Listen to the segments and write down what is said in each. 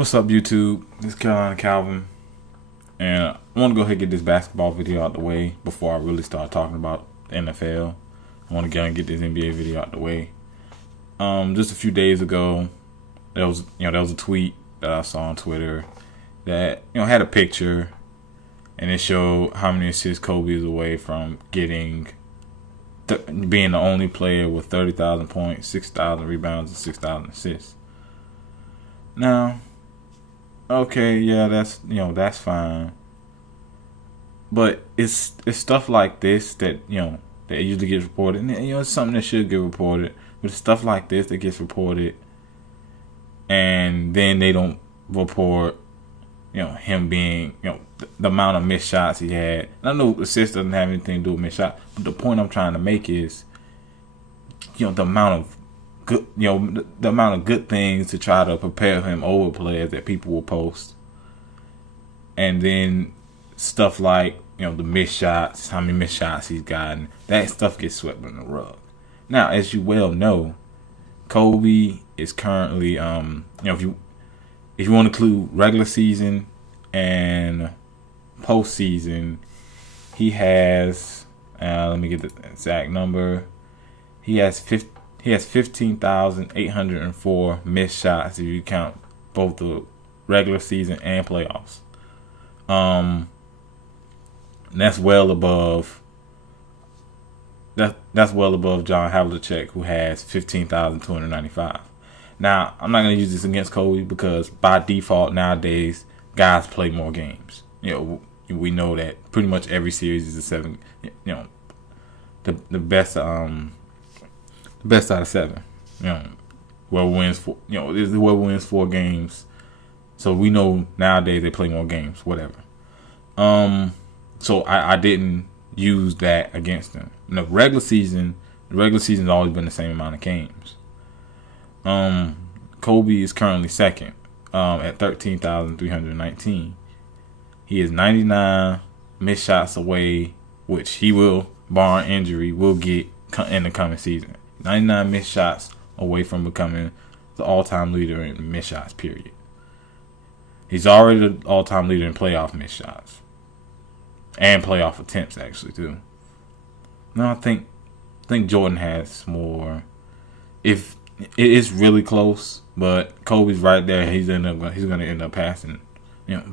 What's up, YouTube? This is Carolina Calvin, and I want to go ahead and get this basketball video out the way before I really start talking about the NFL. I want to go and get this NBA video out the way. Just a few days ago, there was a tweet that I saw on Twitter that had a picture, and it showed how many assists Kobe is away from getting being the only player with 30,000 points, 6,000 rebounds, and 6,000 assists. Now, okay, yeah, that's fine. But it's stuff like this that that usually gets reported, and it's something that should get reported. But it's stuff like this that gets reported, and then they don't report, him being, the amount of missed shots he had. And I know assist doesn't have anything to do with missed shots, but the point I'm trying to make is, the amount of good, the amount of good things to try to prepare him over players that people will post, and then stuff like the missed shots, how many missed shots he's gotten. That stuff gets swept under the rug. Now, as you well know, Kobe is currently if you want to include regular season and postseason, he has let me get the exact number. He has 15,804 missed shots if you count both the regular season and playoffs. That's well above. That's well above John Havlicek, who has 15,295. Now, I'm not going to use this against Kobe because by default nowadays guys play more games. We know that pretty much every series is a seven. The best out of seven. Whoever wins whoever wins 4 games. So we know nowadays they play more games. Whatever. So I didn't use that against them. In the regular season's always been the same amount of games. Kobe is currently second at 13,319. He is 99 missed shots away, which he will, barring injury, will get in the coming season. 99 missed shots away from becoming the all-time leader in missed shots, period. He's already the all-time leader in playoff missed shots. And playoff attempts, actually, too. No, I think Jordan has more. If it is really close, but Kobe's right there. He's going to end up passing,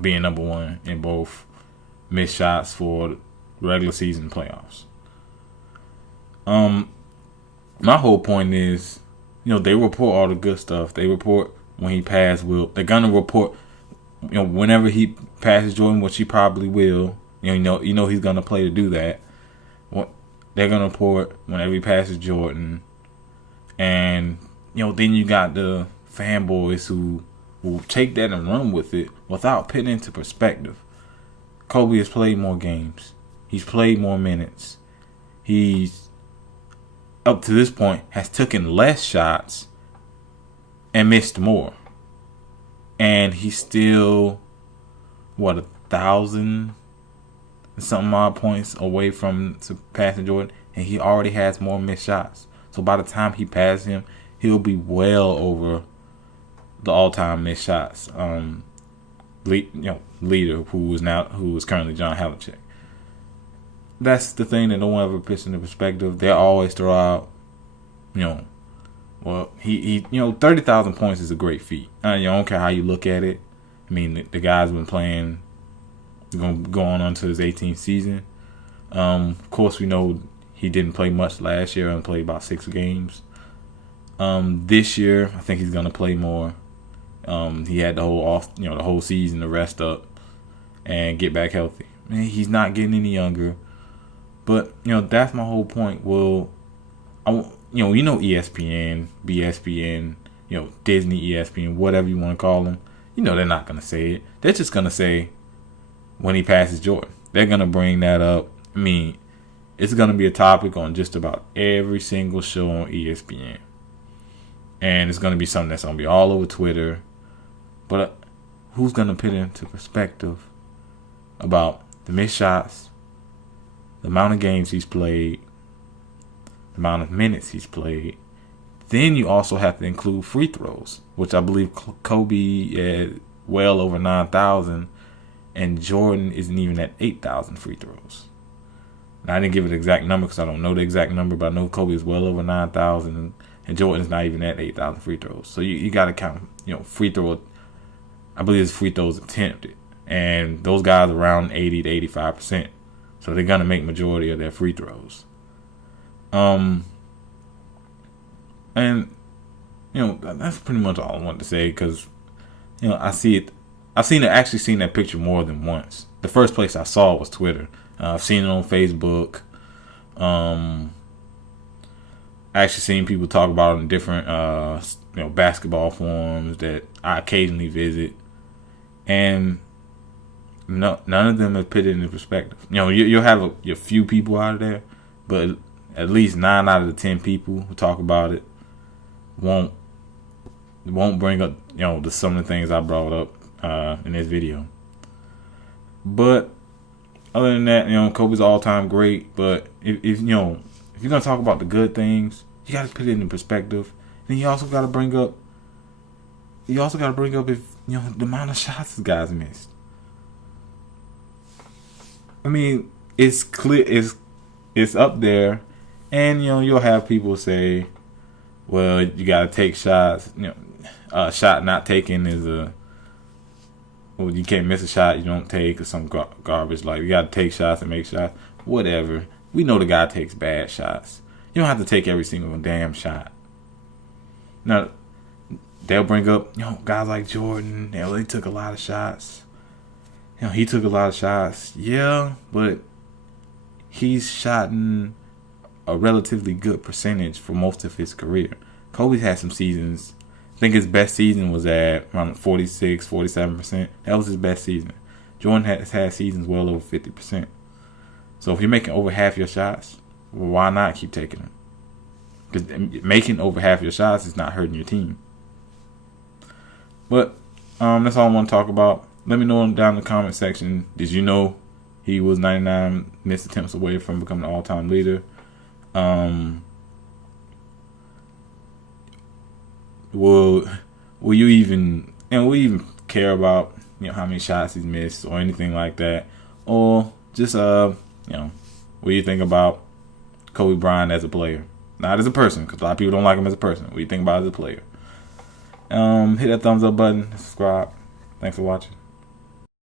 being number one in both missed shots for regular season playoffs. My whole point is, they report all the good stuff. They report when he passed Will. They're gonna report, whenever he passes Jordan, which he probably will. He's gonna play to do that. They're gonna report whenever he passes Jordan, and then you got the fanboys who will take that and run with it without putting it into perspective. Kobe has played more games. He's played more minutes. He's up to this point has taken less shots and missed more, and he's still 1,000 and something odd points away from surpassing Jordan, and he already has more missed shots. So by the time he passes him, he'll be well over the all-time missed shots leader, who is currently John Havlicek. That's the thing that no one ever puts into perspective. They always throw out, he 30,000 points is a great feat. I don't care how you look at it. I mean, the guy's been playing, going on to his 18th season. Of course, we know he didn't play much last year and played about 6 games. This year, I think he's gonna play more. He had the whole season to rest up and get back healthy. Man, he's not getting any younger. But, that's my whole point. Well, ESPN, BSPN, Disney, ESPN, whatever you want to call them, they're not going to say it. They're just going to say when he passes Jordan. They're going to bring that up. I mean, it's going to be a topic on just about every single show on ESPN. And it's going to be something that's going to be all over Twitter. But who's going to put it into perspective about the missed shots, the amount of games he's played, the amount of minutes he's played, Then you also have to include free throws, which I believe Kobe well over 9,000, and Jordan isn't even at 8,000 free throws. Now, I didn't give it an exact number because I don't know the exact number, but I know Kobe is well over 9,000, and Jordan's not even at 8,000 free throws. So you got to count, free throw. I believe it's free throws attempted, and those guys are around 80 to 85%. So they're gonna make majority of their free throws. And that's pretty much all I wanted to say because I see it. I've seen that picture more than once. The first place I saw was Twitter. I've seen it on Facebook. I actually seen people talk about it in different basketball forums that I occasionally visit, and no, none of them have put it into perspective. You'll have a few people out of there, but at least 9 out of the 10 people who talk about it won't bring up some of the things I brought up in this video. But other than that, Kobe's all-time great. But if you're gonna talk about the good things, you gotta put it into perspective. Then you also gotta bring up if the amount of shots the guys missed. I mean, it's clear, it's up there, and you'll have people say, "Well, you gotta take shots." Shot not taken is you can't miss a shot you don't take, or some garbage like you gotta take shots and make shots. Whatever. We know the guy takes bad shots. You don't have to take every single damn shot. Now, they'll bring up guys like Jordan. They took a lot of shots. He took a lot of shots. Yeah, but he's shot in a relatively good percentage for most of his career. Kobe's had some seasons. I think his best season was at around 46, 47%. That was his best season. Jordan has had seasons well over 50%. So if you're making over half your shots, well, why not keep taking them? Because making over half your shots is not hurting your team. But that's all I want to talk about. Let me know down in the comment section. Did you know he was 99 missed attempts away from becoming the all-time leader? Will you even care about how many shots he's missed or anything like that, or just what do you think about Kobe Bryant as a player, not as a person? Because a lot of people don't like him as a person. What do you think about as a player? Hit that thumbs up button, subscribe. Thanks for watching.